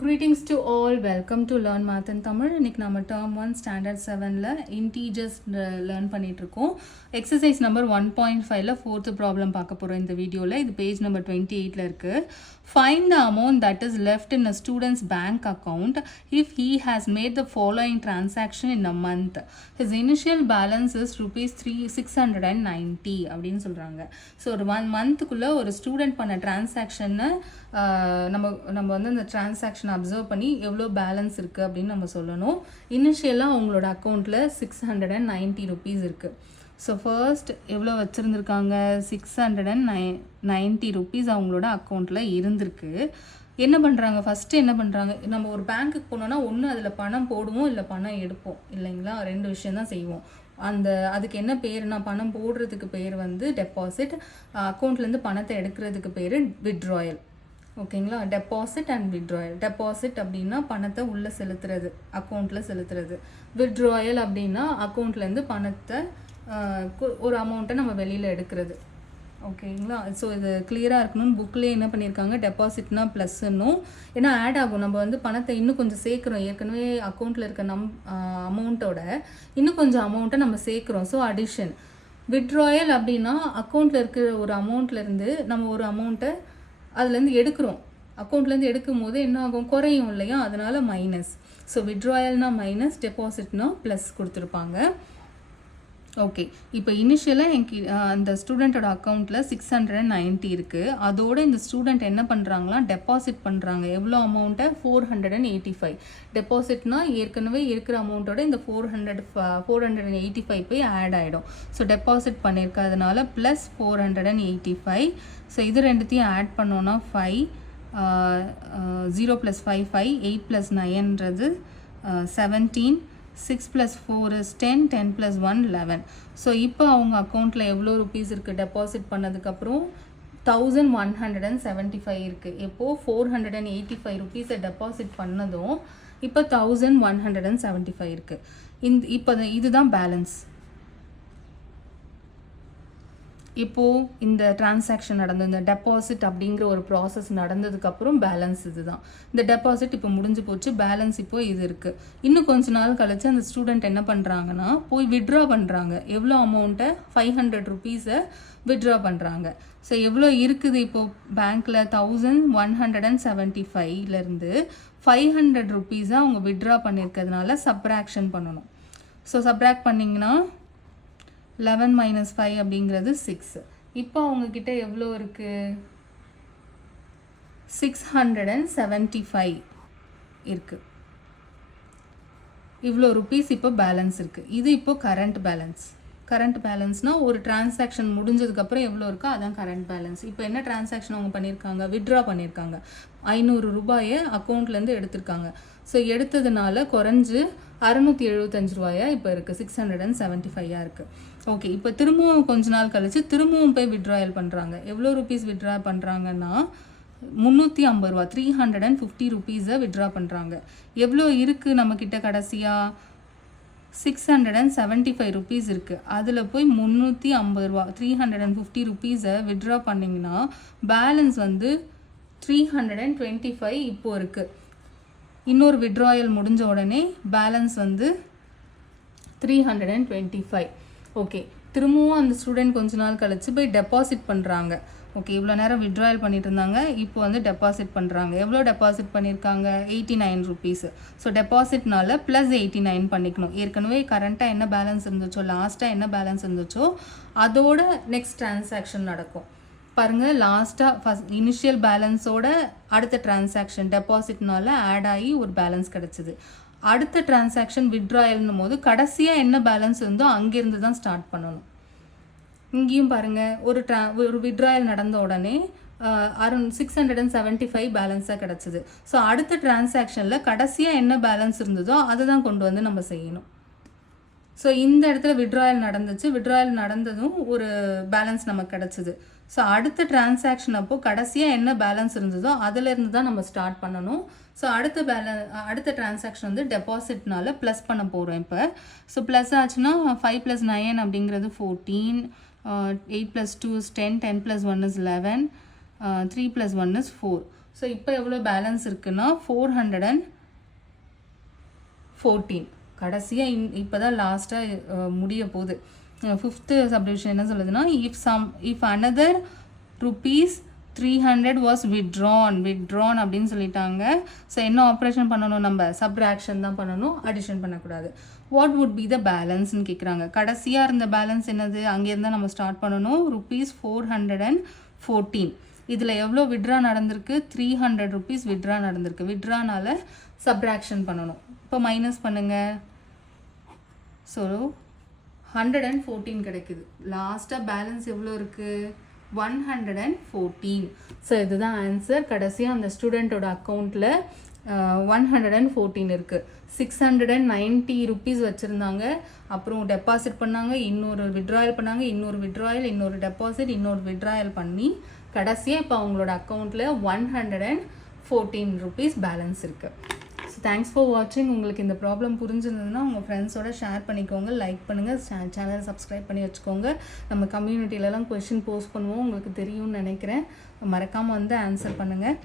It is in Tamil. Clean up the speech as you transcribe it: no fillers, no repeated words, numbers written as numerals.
Greetings to all. Welcome to Learn Math in Tamil. இன்னைக்கு நம்ம term 1 standard 7ல integers learn பண்ணிட்டு இருக்கோம். Exercise number 1.5ல fourth problem பார்க்க போறோம் இந்த வீடியோல. இது page number 28ல இருக்கு. Find the amount that is left in a student's bank account if he has made the following transaction in a month. His initial balance is rupees 690 அப்படின்னு சொல்றாங்க. ஸோ ஒரு 1 மந்த்துக்குள்ள ஒரு ஸ்டூடெண்ட் பண்ண டிரான்சாக்ஷனை நம்ம வந்து அந்த டிரான்சாக்ஷனை அப்சர்வ் பண்ணி எவ்வளோ பேலன்ஸ் இருக்குது அப்படின்னு நம்ம சொல்லணும். இனிஷியலாக அவங்களோட அக்கௌண்ட்டில் 690 ருபீஸ் இருக்குது. ஸோ ஃபர்ஸ்ட் எவ்வளோ வச்சுருந்துருக்காங்க, 690 ருபீஸ் அவங்களோட அக்கௌண்ட்டில் இருந்திருக்கு. என்ன பண்ணுறாங்க, ஃபஸ்ட்டு என்ன பண்ணுறாங்க, நம்ம ஒரு பேங்க்குக்கு போனோன்னா ஒன்று அதில் பணம் போடுவோம் இல்லை பணம் எடுப்போம் இல்லைங்களா, 2 விஷயந்தான் செய்வோம். அதுக்கு என்ன பேருனா, பணம் போடுறதுக்கு பேர் வந்து டெபாசிட், அக்கௌண்ட்லேருந்து பணத்தை எடுக்கிறதுக்கு பேர் வித்ட்ராயல். ஓகேங்களா, டெபாசிட் அண்ட் வித்ட்ராயல். டெபாசிட் அப்படின்னா பணத்தை உள்ளே செலுத்துறது, அக்கௌண்ட்டில் செலுத்துறது. வித்ட்ராயல் அப்படின்னா அக்கௌண்ட்லேருந்து பணத்தை ஒரு அமௌண்ட்டை நம்ம வெளியில் எடுக்கிறது. ஓகேங்களா, ஸோ இது கிளியராக இருக்கணும்னு புக்லேயே என்ன பண்ணியிருக்காங்க, டெபாசிட்னா ப்ளஸ்ன்னும், ஏன்னா ஆட் ஆகும். நம்ம வந்து பணத்தை இன்னும் கொஞ்சம் சேர்க்குறோம், ஏற்கனவே அக்கௌண்ட்டில் இருக்க அமௌண்ட்டோட இன்னும் கொஞ்சம் அமௌண்ட்டை நம்ம சேர்க்குறோம். So addition. வித்ட்ராயல் அப்படின்னா அக்கௌண்ட்டில் இருக்கிற ஒரு அமௌண்ட்லேருந்து நம்ம ஒரு அமௌண்ட்டை அதுலேருந்து எடுக்கிறோம். அக்கௌண்ட்லேருந்து எடுக்கும் போது என்ன ஆகும், குறையும் இல்லையா, அதனால் மைனஸ். ஸோ வித்ட்ராயல்னா மைனஸ், டெபாசிட்னா ப்ளஸ் கொடுத்துருப்பாங்க. ஓகே, இப்போ இனிஷியலாக அந்த ஸ்டூடெண்ட்டோட அக்கௌண்ட்டில் 690 இருக்குது. அதோடு இந்த ஸ்டூடெண்ட் என்ன பண்ணுறாங்களா, டெபாசிட் பண்ணுறாங்க. எவ்வளோ அமௌண்ட்டை, 485. டெபாசிட்னா ஏற்கனவே இருக்கிற அமௌண்ட்டோட இந்த 485 போய் ஆட் ஆகிடும். ஸோ டெபாசிட் பண்ணியிருக்கிறதுனால ப்ளஸ் 485. ஸோ இது ரெண்டுத்தையும் ஆட் பண்ணோன்னா 5, 0 + 5 5, 8 + 9ன்றது 17, 6 + 4 is 10, 10 + 1 11. ஸோ இப்போ அவங்க அக்கௌண்ட்டில் எவ்வளோ ருபீஸ் இருக்குது, டெபாசிட் பண்ணதுக்கப்புறம் 1175 இருக்குது. எப்போது 485 ருபீஸை டெபாசிட் பண்ணதும் இப்போ 1175 இருக்குது. இப்போ இதுதான் பேலன்ஸ். இப்போது இந்த டிரான்சாக்ஷன் நடந்தது, இந்த டெபாசிட் அப்படிங்கிற ஒரு ப்ராசஸ் நடந்ததுக்கப்புறம் பேலன்ஸ் இதுதான். இந்த டெபாசிட் இப்போ முடிஞ்சு போச்சு, பேலன்ஸ் இப்போது இது இருக்குது. இன்னும் கொஞ்ச நாள் கழிச்சு அந்த ஸ்டூடெண்ட் என்ன பண்ணுறாங்கன்னா, போய் வித்ட்ரா பண்ணுறாங்க. எவ்வளோ அமௌண்ட்டை, 500 ருபீஸை வித்ட்ரா பண்ணுறாங்க. ஸோ எவ்வளோ இருக்குது இப்போது பேங்க்கில், 1175லேருந்து 500 ருபீஸை அவங்க வித்ட்ரா பண்ணியிருக்கிறதுனால சப்ராக்ஷன் பண்ணணும். ஸோ சப்ராக்ட் பண்ணிங்கன்னா 11 - 5 அப்படிங்கிறது 6. இப்போ அவங்கக்கிட்ட எவ்வளோ இருக்குது, 675 இருக்குது. இவ்வளோ ருபீஸ் இப்போ பேலன்ஸ் இருக்குது. இது இப்போ கரண்ட் பேலன்ஸ். கரண்ட் பேலன்ஸ்னால் ஒரு டிரான்சாக்ஷன் முடிஞ்சதுக்கப்புறம் எவ்வளோ இருக்கோ அதான் கரண்ட் பேலன்ஸ். இப்போ என்ன டிரான்சாக்ஷன் அவங்க பண்ணியிருக்காங்க, வித்ட்ரா பண்ணியிருக்காங்க. 500 ரூபாயை அக்கௌண்ட்லேருந்து எடுத்திருக்காங்க. ஸோ எடுத்ததுனால குறைஞ்சு 675 ரூபாயா இப்போ இருக்குது, 675 இருக்குது. ஓகே, இப்போ திரும்பவும் கொஞ்ச நாள் கழிச்சு திரும்பவும் போய் வித்ட்ராயல் பண்ணுறாங்க. எவ்வளோ ருபீஸ் வித்ட்ரா பண்ணுறாங்கன்னா 350 ரூபா, 350 ருபீஸை வித்ட்ரா பண்ணுறாங்க. எவ்வளோ இருக்குது நம்மக்கிட்ட கடைசியாக, 675 ருபீஸ் இருக்குது. அதில் போய் 350 ரூபா, 350 ருபீஸை வித்ட்ரா பண்ணிங்கன்னா பேலன்ஸ் வந்து 325 இப்போது இருக்குது. இன்னொரு வித்ட்ராயல் முடிஞ்ச உடனே பேலன்ஸ் வந்து 325. ஓகே, திரும்பவும் அந்த ஸ்டூடெண்ட் கொஞ்ச நாள் கழிச்சு போய் டெபாசிட் பண்ணுறாங்க. ஓகே, இவ்வளோ நேரம் வித்ட்ராயல் பண்ணிட்டு இருந்தாங்க, இப்போ வந்து டெபாசிட் பண்ணுறாங்க. எவ்வளோ டெபாசிட் பண்ணியிருக்காங்க, 89 ருபீஸ். ஸோ டெபாசிட்னால ப்ளஸ் 89 பண்ணிக்கணும். ஏற்கனவே கரண்ட்டாக என்ன பேலன்ஸ் இருந்துச்சோ, லாஸ்ட்டாக என்ன பேலன்ஸ் இருந்துச்சோ அதோட நெக்ஸ்ட் டிரான்சாக்ஷன் நடக்கும். பாருங்கள், லாஸ்ட்டாக இனிஷியல் பேலன்ஸோட அடுத்த டிரான்சாக்ஷன் டெபாசிட்னால ஆட் ஆகி ஒரு பேலன்ஸ் கிடச்சிது. அடுத்த டிரான்சாக்ஷன் வித்ட்ராயல்னும் போது கடைசியாக என்ன பேலன்ஸ் இருந்தோ அங்கேருந்து தான் ஸ்டார்ட் பண்ணணும். இங்கேயும் பாருங்கள், ஒரு வித்ட்ராயல் நடந்த உடனே 675 பேலன்ஸாக கிடச்சிது. ஸோ அடுத்த டிரான்சாக்ஷனில் கடைசியாக என்ன பேலன்ஸ் இருந்ததோ அதை தான் கொண்டு வந்து நம்ம செய்யணும். ஸோ இந்த இடத்துல வித்ட்ராயல் நடந்துச்சு, வித்ட்ராயல் நடந்ததும் ஒரு பேலன்ஸ் நமக்கு கிடச்சிது. ஸோ அடுத்த டிரான்சாக்ஷன் அப்போது கடைசியாக என்ன பேலன்ஸ் இருந்ததோ அதிலேருந்து தான் நம்ம ஸ்டார்ட் பண்ணணும். ஸோ அடுத்த டிரான்சாக்ஷன் வந்து டெபாசிட்னால ப்ளஸ் பண்ண போகிறோம் இப்போ. ஸோ ப்ளஸ் ஆச்சுன்னா 5 + 9 அப்படிங்கிறது 14, 8 + 2 is 10, 10 + 1 is 11, 3 + 1 is 4. ஸோ இப்போ எவ்வளோ பேலன்ஸ் இருக்குன்னா 414. கடைசியாக இப்போ தான் லாஸ்ட்டாக முடிய போகுது. ஃபிஃப்த்து சப்டிவிஷன் என்ன சொல்லுதுன்னா, if another rupees 300 was withdrawn அப்படின்னு சொல்லிட்டாங்க. ஸோ என்ன ஆப்ரேஷன் பண்ணணும், நம்ம சப்ராக்ஷன் தான் பண்ணணும், அடிஷன் பண்ணக்கூடாது. வாட் வுட் பி த பேலன்ஸ்னு கேட்குறாங்க. கடைசியாக இருந்த பேலன்ஸ் என்னது, அங்கேருந்து நம்ம ஸ்டார்ட் பண்ணணும். ருபீஸ் 414. இதில் எவ்வளோ விட்ரா நடந்திருக்கு, 300 ருபீஸ் விட்ரா நடந்திருக்கு. விட்ரானால சப்ராக்ஷன் பண்ணணும். இப்போ மைனஸ் பண்ணுங்கள். ஸோ 114 கிடைக்குது. லாஸ்ட்டாக பேலன்ஸ் எவ்வளோ இருக்குது, 114. ஸோ இதுதான் ஆன்சர். கடைசியாக அந்த ஸ்டூடெண்ட்டோட அக்கௌண்ட்டில் 114 இருக்குது. 690 ருபீஸ் வச்சுருந்தாங்க. அப்புறம் டெபாசிட் பண்ணாங்க, இன்னொரு விட்ராயல் பண்ணாங்க, இன்னொரு விட்ராயல், இன்னொரு டெபாசிட், இன்னொரு விட்ராயல் பண்ணி கடைசியாக இப்போ அவங்களோட அக்கௌண்ட்டில் 114 ருபீஸ் பேலன்ஸ் இருக்குது. ஸோ தேங்க்ஸ் ஃபார் வாட்சிங். உங்களுக்கு இந்த ப்ராப்ளம் புரிஞ்சிருந்ததுன்னா உங்கள் ஃப்ரெண்ட்ஸோட ஷேர் பண்ணிக்கோங்க, லைக் பண்ணுங்கள், சேனலை சப்ஸ்கிரைப் பண்ணி வச்சுக்கோங்க. நம்ம கம்யூனிட்டிலலாம் கொஷின் போஸ்ட் பண்ணுவோம், உங்களுக்கு தெரியும்னு நினைக்கிறேன். மறக்காமல் வந்து ஆன்சர் பண்ணுங்கள்.